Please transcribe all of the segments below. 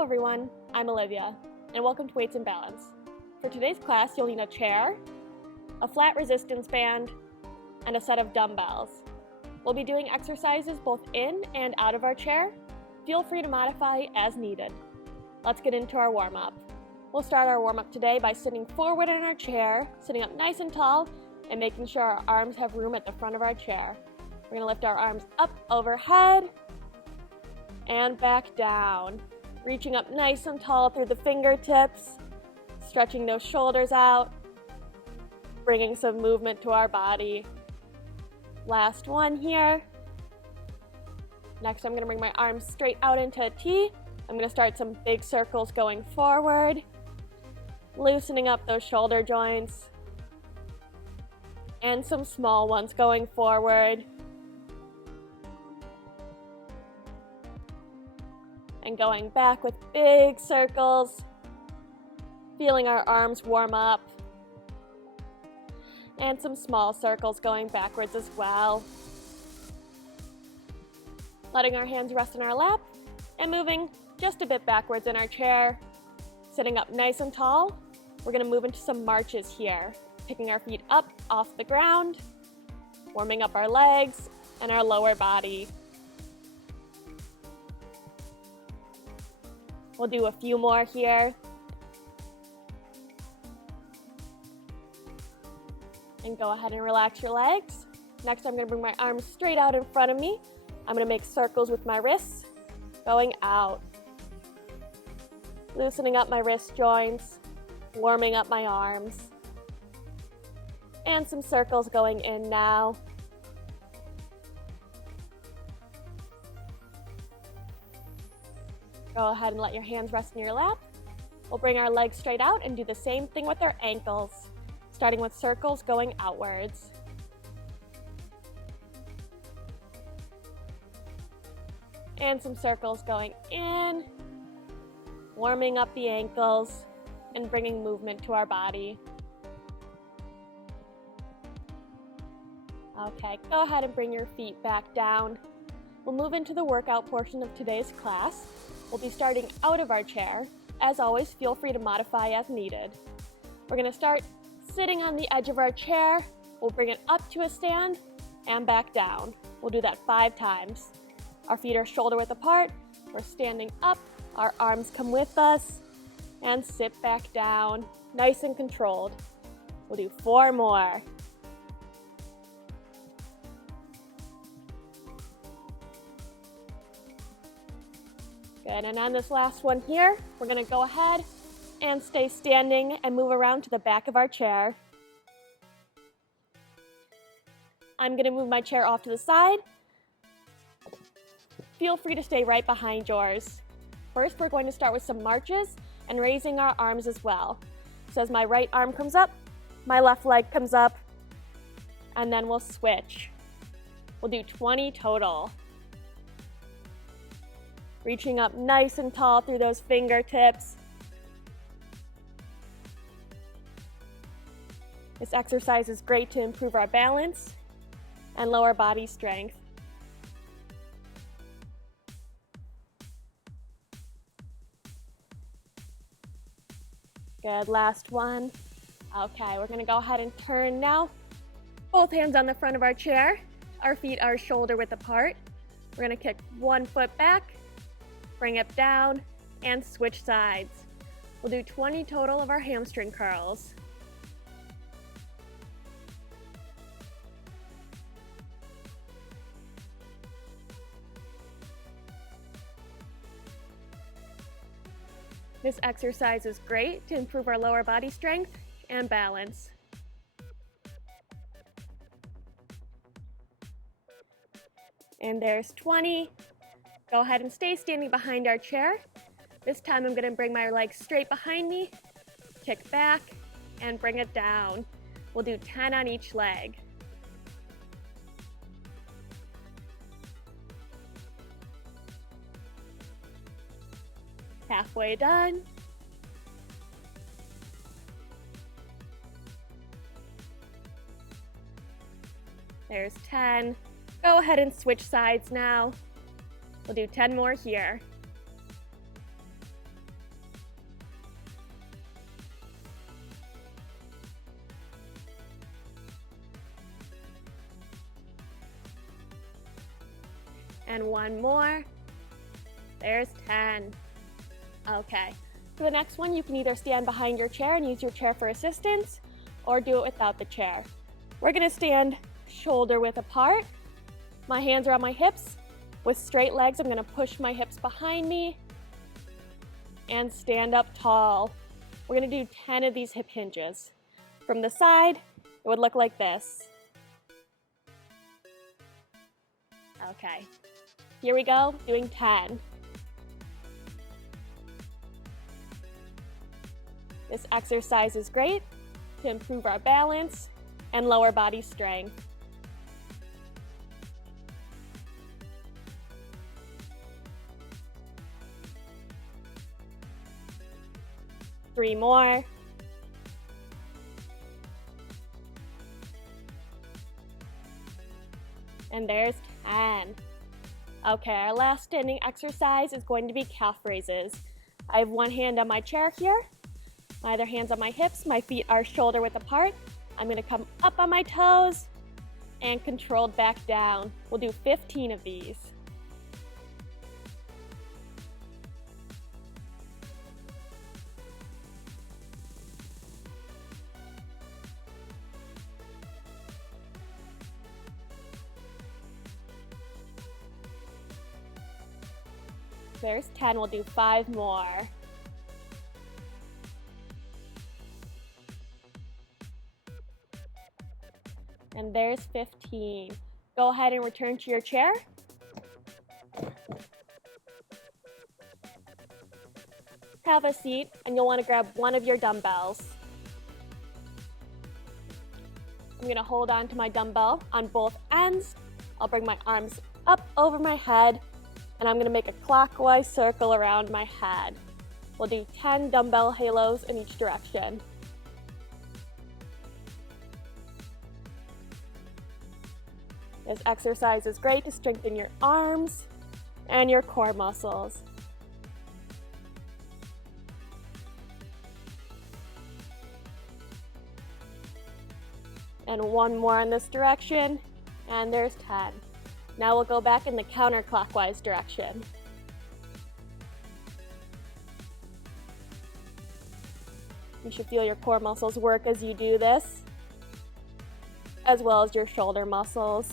Hello everyone, I'm Olivia, and welcome to Weights and Balance. For today's class, you'll need a chair, a flat resistance band, and a set of dumbbells. We'll be doing exercises both in and out of our chair. Feel free to modify as needed. Let's get into our warm-up. We'll start our warm-up today by sitting forward in our chair, sitting up nice and tall, and making sure our arms have room at the front of our chair. We're going to lift our arms up overhead and back down. Reaching up nice and tall through the fingertips, stretching those shoulders out, bringing some movement to our body. Last one here. Next, I'm going to bring my arms straight out into a T. I'm going to start some big circles going forward, loosening up those shoulder joints, and some small ones going forward. And going back with big circles, feeling our arms warm up, and some small circles going backwards as well. Letting our hands rest in our lap and moving just a bit backwards in our chair, sitting up nice and tall. We're going to move into some marches here, picking our feet up off the ground, warming up our legs and our lower body. We'll do a few more here. And go ahead and relax your legs. Next, I'm going to bring my arms straight out in front of me. I'm going to make circles with my wrists, going out. Loosening up my wrist joints, warming up my arms. And some circles going in now. Go ahead and let your hands rest in your lap. We'll bring our legs straight out and do the same thing with our ankles, starting with circles going outwards. And some circles going in, warming up the ankles and bringing movement to our body. Okay, go ahead and bring your feet back down. We'll move into the workout portion of today's class. We'll be starting out of our chair. As always, feel free to modify as needed. We're going to start sitting on the edge of our chair. We'll bring it up to a stand and back down. We'll do that 5 times. Our feet are shoulder width apart. We're standing up. Our arms come with us and sit back down, nice and controlled. We'll do 4 more. Good, and on this last one here, we're going to go ahead and stay standing and move around to the back of our chair. I'm going to move my chair off to the side. Feel free to stay right behind yours. First, we're going to start with some marches and raising our arms as well. So as my right arm comes up, my left leg comes up, and then we'll switch. We'll do 20 total. Reaching up nice and tall through those fingertips. This exercise is great to improve our balance and lower body strength. Good, last one. Okay, we're gonna go ahead and turn now. Both hands on the front of our chair. Our feet are shoulder width apart. We're gonna kick one foot back, bring it down, and switch sides. We'll do 20 total of our hamstring curls. This exercise is great to improve our lower body strength and balance. And there's 20. Go ahead and stay standing behind our chair. This time I'm going to bring my legs straight behind me, kick back, and bring it down. We'll do 10 on each leg. Halfway done. There's 10. Go ahead and switch sides now. We'll do 10 more here. And one more. There's 10. Okay. For the next one, you can either stand behind your chair and use your chair for assistance, or do it without the chair. We're gonna stand shoulder width apart. My hands are on my hips. With straight legs, I'm gonna push my hips behind me and stand up tall. We're gonna do 10 of these hip hinges. From the side, it would look like this. Okay, here we go, doing 10. This exercise is great to improve our balance and lower body strength. Three more. And there's 10. Okay, our last standing exercise is going to be calf raises. I have one hand on my chair here. My other hand's on my hips. My feet are shoulder width apart. I'm gonna come up on my toes and controlled back down. We'll do 15 of these. There's 10, we'll do 5 more. And there's 15. Go ahead and return to your chair. Have a seat, and you'll want to grab one of your dumbbells. I'm gonna hold on to my dumbbell on both ends. I'll bring my arms up over my head, and I'm gonna make a clockwise circle around my head. We'll do 10 dumbbell halos in each direction. This exercise is great to strengthen your arms and your core muscles. And one more in this direction, and there's 10. Now we'll go back in the counterclockwise direction. You should feel your core muscles work as you do this, as well as your shoulder muscles.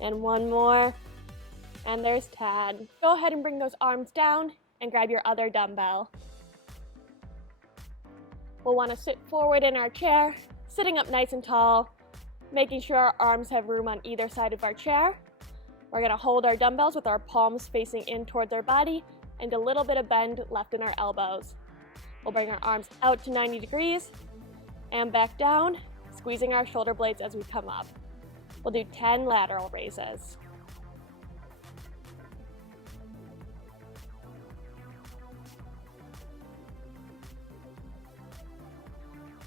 And one more, and there's 10. Go ahead and bring those arms down and grab your other dumbbell. We'll want to sit forward in our chair, sitting up nice and tall, making sure our arms have room on either side of our chair. We're going to hold our dumbbells with our palms facing in towards our body and a little bit of bend left in our elbows. We'll bring our arms out to 90 degrees and back down, squeezing our shoulder blades as we come up. We'll do 10 lateral raises.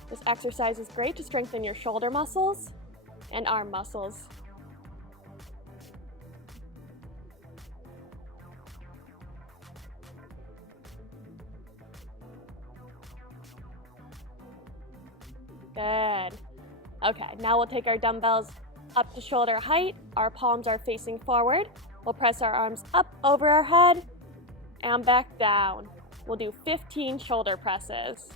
This exercise is great to strengthen your shoulder muscles and arm muscles. Good. Okay, now we'll take our dumbbells up to shoulder height. Our palms are facing forward. We'll press our arms up over our head and back down. We'll do 15 shoulder presses.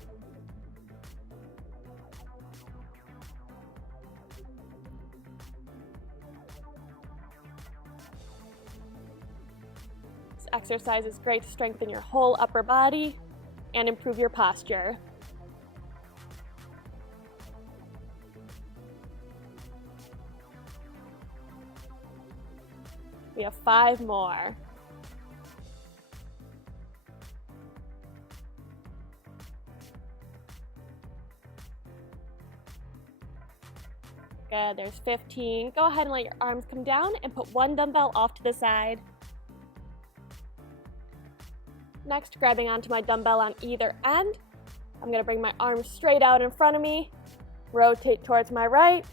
This exercise is great to strengthen your whole upper body and improve your posture. We have 5 more. Good, there's 15. Go ahead and let your arms come down and put one dumbbell off to the side. Next, grabbing onto my dumbbell on either end, I'm gonna bring my arms straight out in front of me, rotate towards my right,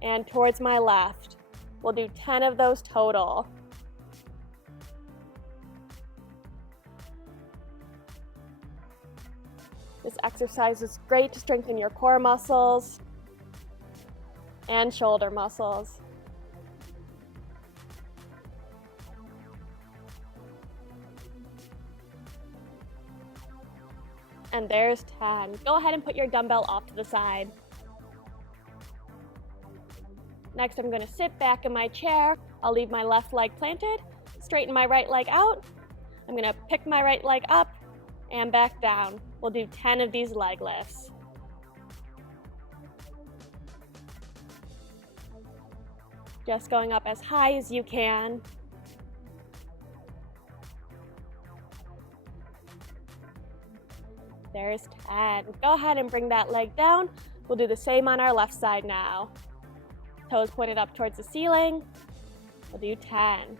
and towards my left. We'll do 10 of those total. This exercise is great to strengthen your core muscles and shoulder muscles. And there's 10. Go ahead and put your dumbbell off to the side. Next, I'm going to sit back in my chair. I'll leave my left leg planted, straighten my right leg out. I'm going to pick my right leg up and back down. We'll do 10 of these leg lifts. Just going up as high as you can. There's 10. Go ahead and bring that leg down. We'll do the same on our left side now. Toes pointed up towards the ceiling. We'll do 10.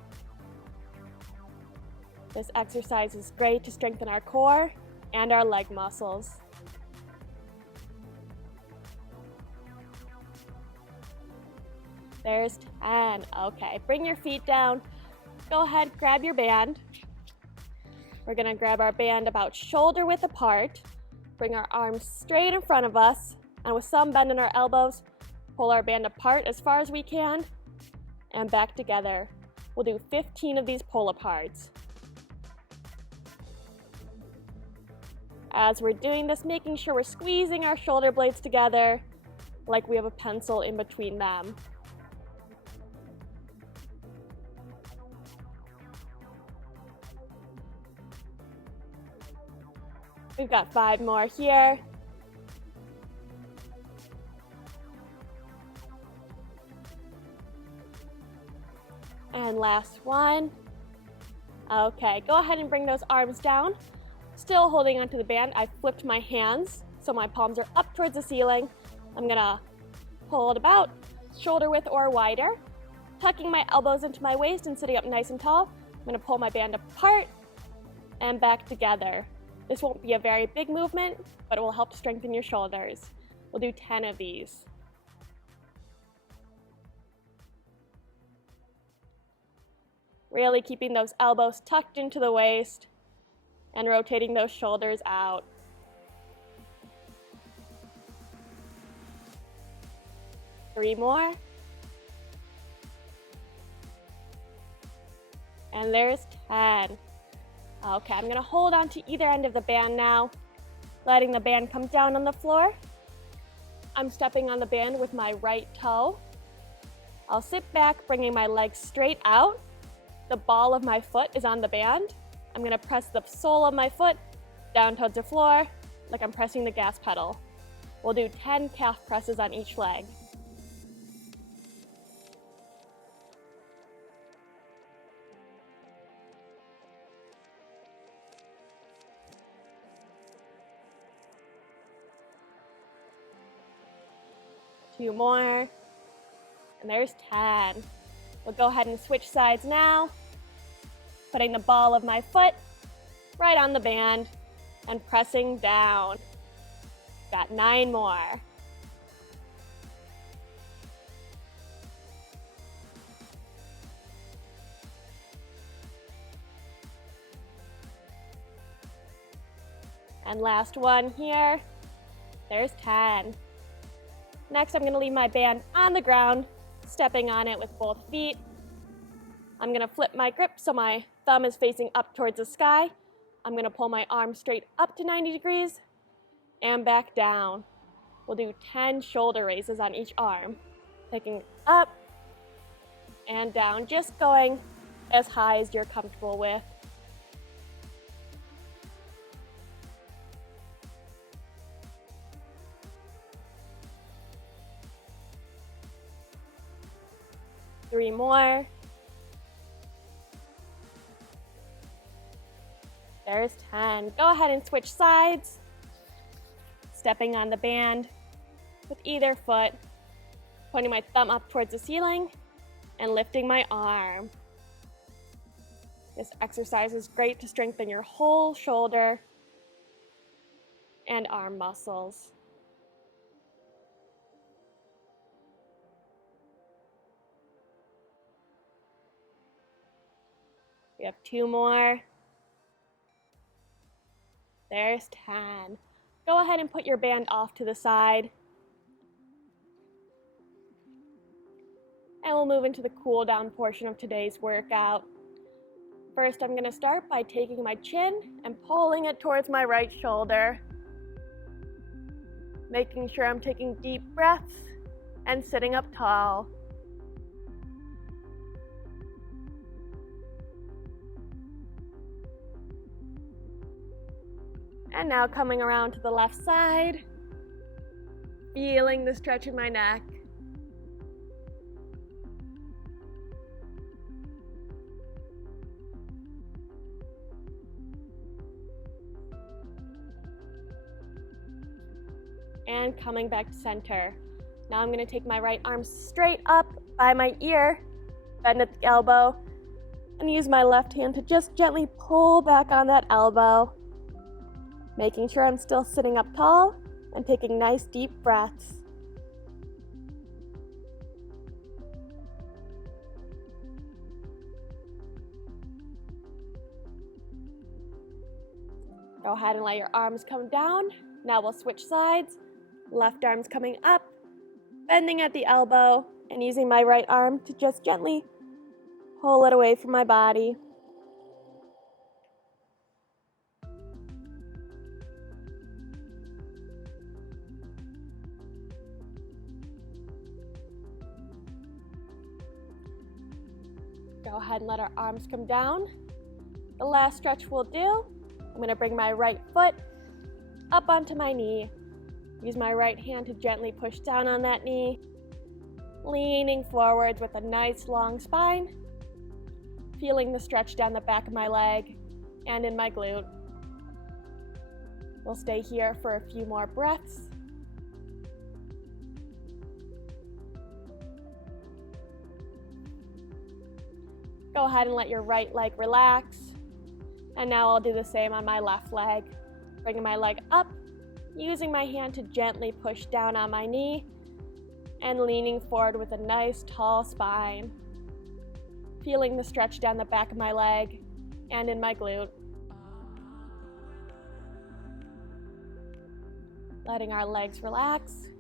This exercise is great to strengthen our core and our leg muscles. There's 10. Okay, bring your feet down. Go ahead, grab your band. We're gonna grab our band about shoulder width apart. Bring our arms straight in front of us, and with some bend in our elbows, pull our band apart as far as we can and back together. We'll do 15 of these pull aparts. As we're doing this, making sure we're squeezing our shoulder blades together like we have a pencil in between them. We've got 5 more here. And last one. Okay, go ahead and bring those arms down. Still holding onto the band, I flipped my hands so my palms are up towards the ceiling. I'm gonna pull it about shoulder width or wider, tucking my elbows into my waist and sitting up nice and tall. I'm gonna pull my band apart and back together. This won't be a very big movement, but it will help to strengthen your shoulders. We'll do 10 of these. Really keeping those elbows tucked into the waist and rotating those shoulders out. Three more. And there's 10. Okay, I'm gonna hold on to either end of the band now, letting the band come down on the floor. I'm stepping on the band with my right toe. I'll sit back, bringing my legs straight out. The ball of my foot is on the band. I'm gonna press the sole of my foot down towards the floor, like I'm pressing the gas pedal. We'll do 10 calf presses on each leg. Two more, and there's 10. We'll go ahead and switch sides now, putting the ball of my foot right on the band and pressing down. Got 9 more. And last one here, there's 10. Next, I'm gonna leave my band on the ground, stepping on it with both feet. I'm gonna flip my grip so my thumb is facing up towards the sky. I'm gonna pull my arm straight up to 90 degrees and back down. We'll do 10 shoulder raises on each arm. Picking up and down, just going as high as you're comfortable with. Three more. There's 10. Go ahead and switch sides. Stepping on the band with either foot, pointing my thumb up towards the ceiling and lifting my arm. This exercise is great to strengthen your whole shoulder and arm muscles. We have 2 more. There's 10. Go ahead and put your band off to the side. And we'll move into the cool down portion of today's workout. First, I'm going to start by taking my chin and pulling it towards my right shoulder. Making sure I'm taking deep breaths and sitting up tall. And now coming around to the left side, feeling the stretch in my neck. And coming back to center. Now I'm going to take my right arm straight up by my ear, bend at the elbow, and use my left hand to just gently pull back on that elbow. Making sure I'm still sitting up tall and taking nice deep breaths. Go ahead and let your arms come down. Now we'll switch sides. Left arm's coming up, bending at the elbow, and using my right arm to just gently pull it away from my body. Go ahead and let our arms come down. The last stretch we'll do, I'm going to bring my right foot up onto my knee. Use my right hand to gently push down on that knee, leaning forwards with a nice long spine, feeling the stretch down the back of my leg and in my glute. We'll stay here for a few more breaths. Go ahead and let your right leg relax. And now I'll do the same on my left leg. Bringing my leg up, using my hand to gently push down on my knee, and leaning forward with a nice tall spine. Feeling the stretch down the back of my leg and in my glute. Letting our legs relax.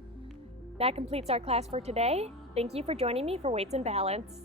That completes our class for today. Thank you for joining me for Weights and Balance.